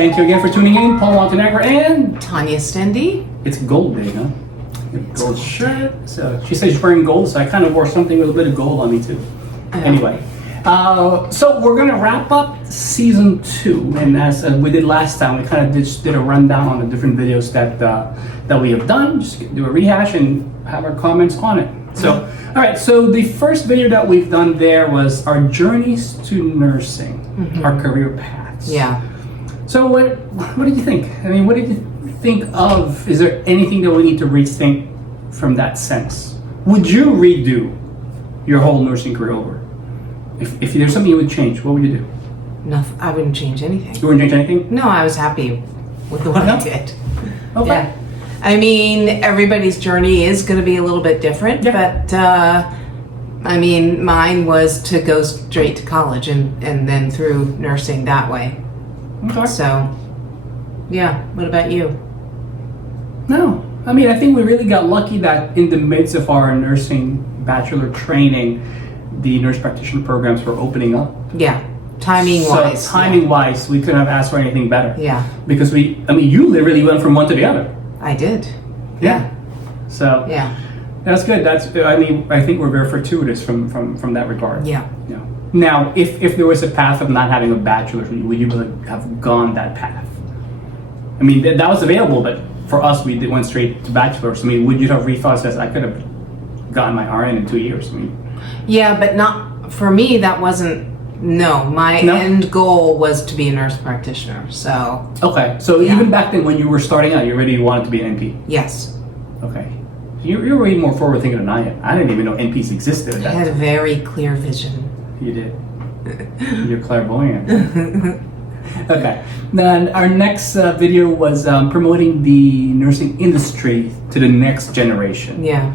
Thank you again for tuning in. Paul Montenegro and Tanya Stendy. it's gold day, huh? Gold shirt. So she says she's wearing gold, so I kind of wore something with a bit of gold on me too. Anyway, so we're gonna wrap up season 2, and as we did last time, we kind of just did a rundown on the different videos that we have done. Just do a rehash and have our comments on it. So, all right. So the first video that we've done there was our journeys to nursing, our career paths. Yeah. So what did you think? I mean, what did you think of? Is there anything that we need to rethink from that sense? Would you redo your whole nursing career over? If there's something you would change, what would you do? No, I wouldn't change anything. You wouldn't change anything? No, I was happy with what I did. Okay. Yeah. I mean, everybody's journey is going to be a little bit different, but I mean, mine was to go straight to college and then through nursing that way. Okay. So, yeah. What about you? No. I mean, I think we really got lucky that in the midst of our nursing bachelor training, the nurse practitioner programs were opening up. Yeah. Timing-wise. So timing-wise, we couldn't have asked for anything better. Yeah. Because you literally went from one to the other. I did. Yeah. So Yeah. that's good. I think we're very fortuitous from that regard. Yeah. Yeah. Now, if there was a path of not having a bachelor's, would you have gone that path? I mean, that was available, but for us, we went straight to bachelor's. I mean, would you have rethought this? I could have gotten my RN in 2 years. I mean, Yeah, but not for me. That wasn't. No, my end goal was to be a nurse practitioner. So okay. So even back then, when you were starting out, you already wanted to be an NP. yes, Okay. You're way more forward thinking than I am. I didn't even know NPs existed at I that had a time. very clear vision. You did. You're clairvoyant. Okay. Then our next video was promoting the nursing industry to the next generation. Yeah.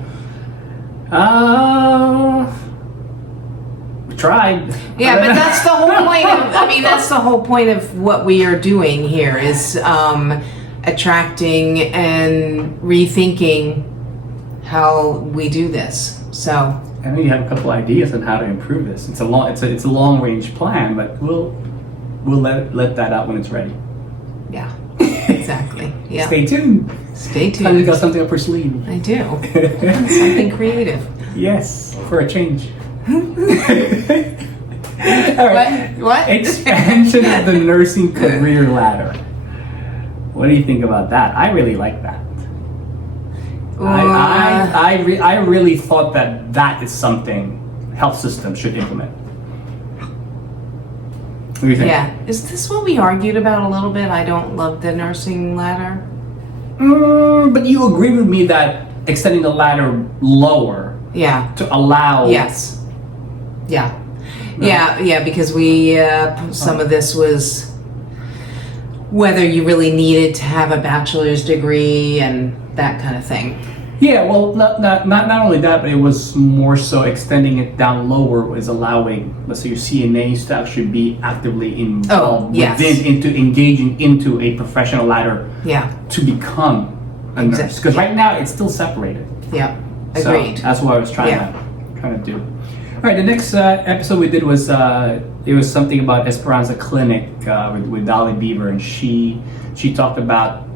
We tried. Yeah, but that's the whole point of, I mean, that's the whole point of what we are doing here is attracting and rethinking how we do this. So I think you have a couple ideas on how to improve this. It's a long range plan, but we'll let that out when it's ready. yeah, exactly. Yeah. Stay tuned. Stay Tanya's tuned. got something up her sleeve. I do. Something creative. Yes, for a change. All right. What? Expansion of the nursing career ladder. What do you think about that? I really like that. I really thought that is something health systems should implement. What do you think? Yeah. Is this what we argued about a little bit? I don't love the nursing ladder. But you agree with me that extending the ladder lower Yeah. to allow... Yes. Yeah. No. Yeah, because we, some of this was whether you really needed to have a bachelor's degree and that kind of thing. Yeah, well, not only that, but it was more so extending it down lower was allowing, let's say, your CNAs to actually be actively involved into engaging into a professional ladder Yeah. to become a nurse. Because right now it's still separated. Yeah. So Agreed. that's what I was trying to do. All right, the next episode we did was it was something about Esperanza Clinic with Dolly Beaver, and she talked about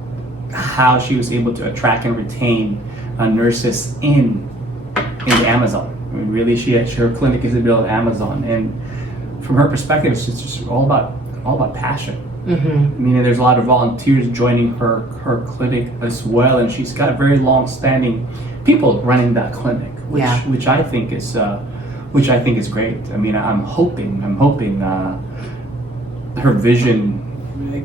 how she was able to attract and retain nurses in the Amazon. I mean, really, her clinic is built on Amazon, and from her perspective, it's just all about passion. Mm-hmm. I mean, there's a lot of volunteers joining her clinic as well, and she's got a very long-standing people running that clinic, which I think is great. I mean, I'm hoping her vision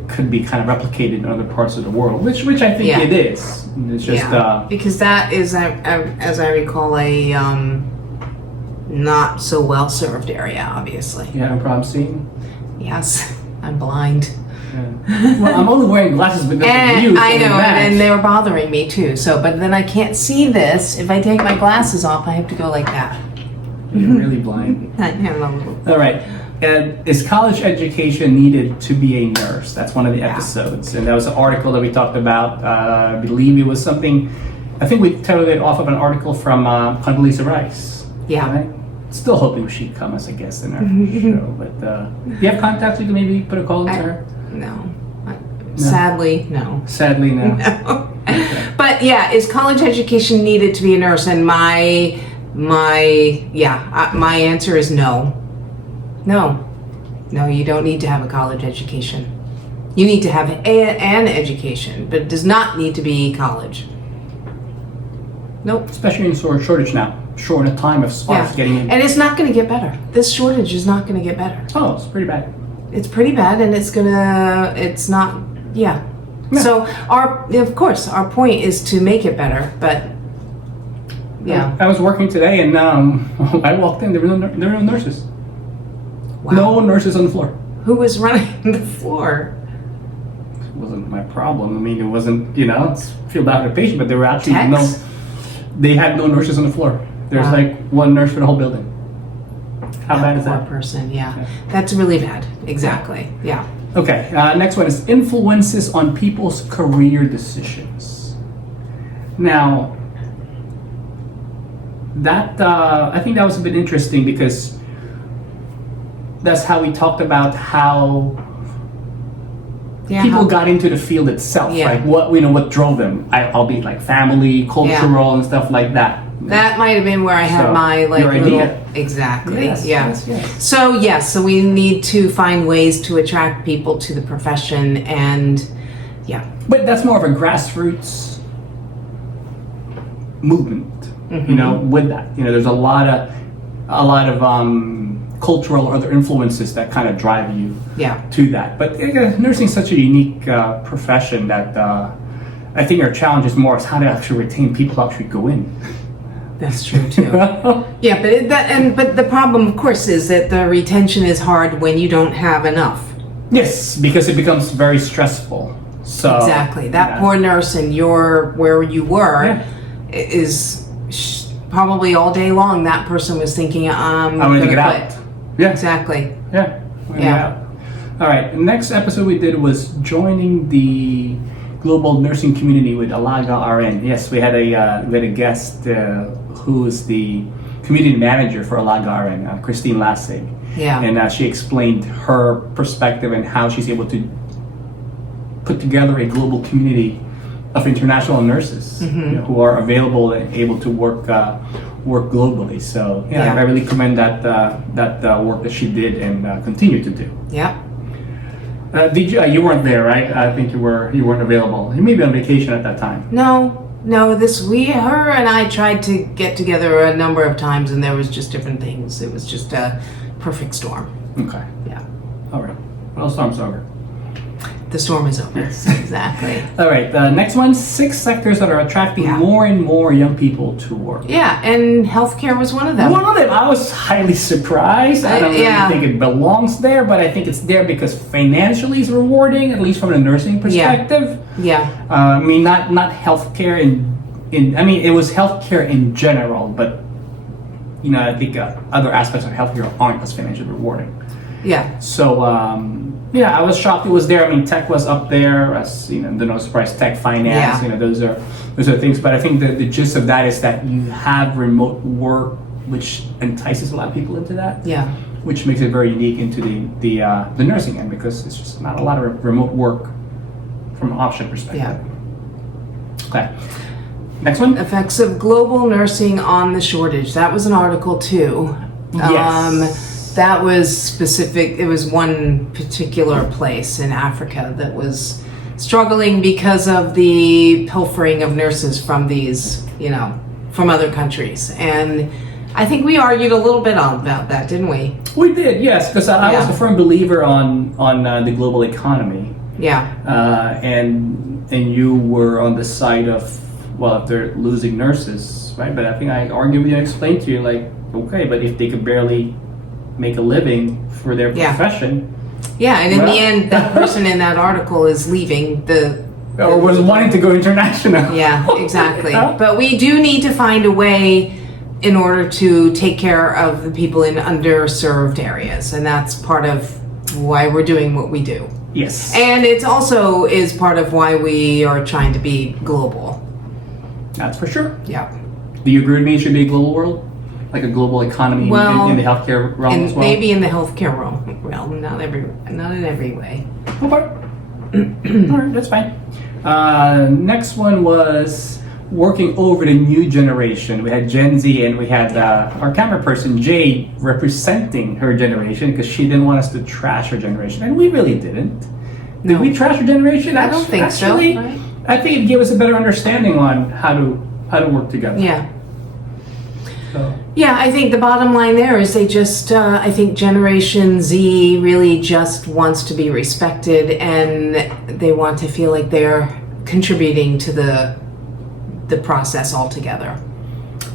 could be kind of replicated in other parts of the world, which I think it is. It's just because that is, as I recall, a not so well served area. Obviously. You have a problem seeing? Yes, I'm blind. Yeah. Well, I'm only wearing glasses because of you. So I know, and they were bothering me too. So, but then I can't see this. If I take my glasses off, I have to go like that. You're really blind. I am a little. All right. Is college education needed to be a nurse? That's one of the episodes. And that was an article that we talked about. I believe it was something, I think we titled it off of an article from Condoleezza Rice. Yeah. Right? Still hoping she'd come as a guest in our show. But do you have contacts? You can maybe put a call into her? No. Sadly, no. Sadly, no. No. But yeah, is college education needed to be a nurse? And my answer is no. No, you don't need to have a college education. You need to have an education, but it does not need to be college. Nope. Especially in sort of shortage now. Short of time of spots getting in. And it's not going to get better. This shortage is not going to get better. Oh, it's pretty bad. It's pretty bad, and it's not. Yeah. So of course, our point is to make it better, but yeah. I was working today, and I walked in. There were no nurses. Wow. No nurses on the floor. Who was running the floor? It wasn't my problem. I mean, it wasn't. Feel bad for the patient, but there were actually Techs? They had no nurses on the floor. There's like one nurse for the whole building. How bad is Poor that? person. Yeah, that's really bad. Exactly. Yeah. Okay, next one is influences on people's career decisions. Now, that I think that was a bit interesting because that's how we talked about how people got into the field itself, like what drove them. Albeit like family, cultural, and stuff like that. That might have been where I had my your little idea. Exactly. Yes. So we need to find ways to attract people to the profession, and But that's more of a grassroots movement. With that, there's a lot of cultural or other influences that kind of drive you to that. But nursing is such a unique profession that I think our challenge is more is how to actually retain people to actually go in. That's true too. But the problem, of course, is that the retention is hard when you don't have enough. Yes, because it becomes very stressful. So exactly, that poor nurse and where you were is probably all day long. That person was thinking, I'm going to get quit. out. Yeah, exactly. Yeah. All right. The next episode we did was joining the global nursing community with Alaga RN. Yes, we had a guest who is the community manager for Alaga RN, Christine Lassig. Yeah. And she explained her perspective and how she's able to put together a global community of international nurses who are available and able to work globally. So I really commend that work that she did and continue to do. Yeah. Did you weren't there, right? I think you weren't available. You may be on vacation at that time. No. Her and I tried to get together a number of times, and there was just different things. It was just a perfect storm. Okay. Yeah. All right. Well, storm's over. The storm is over. Exactly. All right. Next one: 6 sectors that are attracting more and more young people to work. Yeah, and healthcare was one of them. I was highly surprised. I don't really think it belongs there, but I think it's there because financially it's rewarding, at least from a nursing perspective. Yeah. I mean, not healthcare it was healthcare in general, but I think other aspects of healthcare aren't as financially rewarding. Yeah. So I was shocked it was there. I mean, tech was up there, as no surprise, tech, finance. Those are things. But I think the gist of that is that you have remote work, which entices a lot of people into that. Yeah. Which makes it very unique into the nursing end, because it's just not a lot of remote work from an option perspective. Yeah. Okay. Next one. Effects of global nursing on the shortage. That was an article too. Yes. That was specific. It was one particular place in Africa that was struggling because of the pilfering of nurses from these, from other countries. And I think we argued a little bit about that, didn't we? We did, yes, because I was a firm believer on the global economy. Yeah. And you were on the side of, if they're losing nurses, right? But I think I argued with you and explained to you, like, okay, but if they could barely make a living for their profession. Yeah, and in the end, that person in that article is leaving or was wanting to go international. Yeah, exactly. But we do need to find a way in order to take care of the people in underserved areas, and that's part of why we're doing what we do. Yes. And it also is part of why we are trying to be global. That's for sure. Yeah. Do you agree with me it should be a global world? Like a global economy in the healthcare realm as well? Maybe in the healthcare realm, not in every way. Okay. All right, that's fine. Next one was working over the new generation. We had Gen Z, and we had our camera person Jay representing her generation because she didn't want us to trash her generation, and we really didn't. Did we trash her generation? I don't think so. Actually, Right? I think it gave us a better understanding on how to work together. Yeah. So, Yeah, I think the bottom line there is they just, I think Generation Z really just wants to be respected, and they want to feel like they're contributing to the process altogether.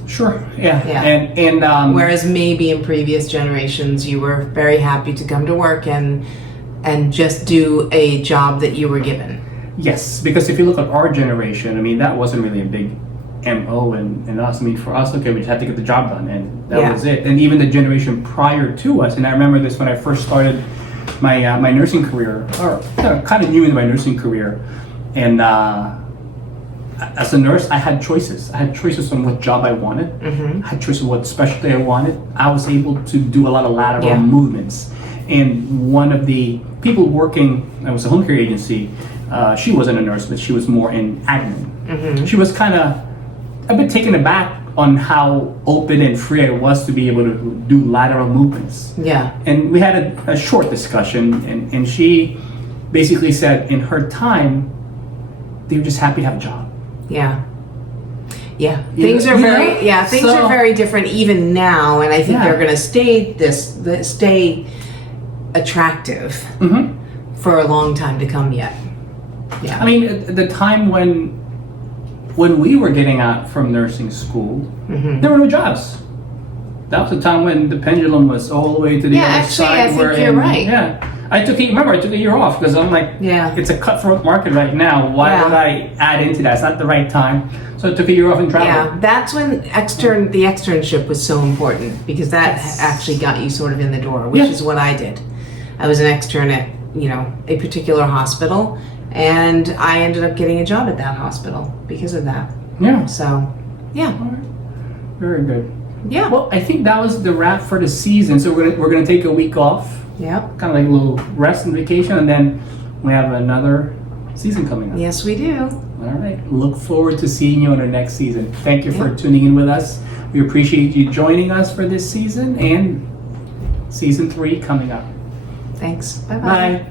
sure. Yeah. Yeah. And Whereas maybe in previous generations you were very happy to come to work and just do a job that you were given. yes, because if you look at our generation, I mean, that wasn't really a big MO in us. I mean, for us, okay, we just had to get the job done, and that Yeah. was it. And even the generation prior to us, and I remember this when I first started my nursing career, or kind of new in my nursing career, and as a nurse, I had choices. I had choices on what job I wanted. I had choices on what specialty I wanted. I was able to do a lot of lateral Yeah. movements. And one of the people working, I was a home care agency, she wasn't a nurse, but she was more in admin. She was kind of a bit taken aback on how open and free I was to be able to do lateral movements. Yeah. And we had a short discussion, and she basically said in her time, they were just happy to have a job. Yeah. Yeah. You Things know- are you very know? things So- are very different even now, and I think Yeah. they're going to stay attractive for a long time to come yet. Yeah. I mean, at the time when we were getting out from nursing school, there were no jobs. That was the time when the pendulum was all the way to the Yeah, other actually, side. I think where you're right. Yeah, I took a year off because I'm like, Yeah. it's a cutthroat market right now. Why Yeah. would I add into that? It's not the right time. So I took a year off and traveled. Yeah, that's when the externship was so important, because that Yes. actually got you sort of in the door, which Yeah. is what I did. I was an extern at, a particular hospital, and I ended up getting a job at that hospital because of that. Yeah. So, yeah. Very good. Yeah. Well, I think that was the wrap for the season. So we're gonna take a week off, Yep. kind of like a little rest and vacation, and then we have another season coming up. Yes, we do. All right. Look forward to seeing you on our next season. Thank you for Yeah. tuning in with us. We appreciate you joining us for this season and season 3 coming up. Thanks. Bye-bye. Bye.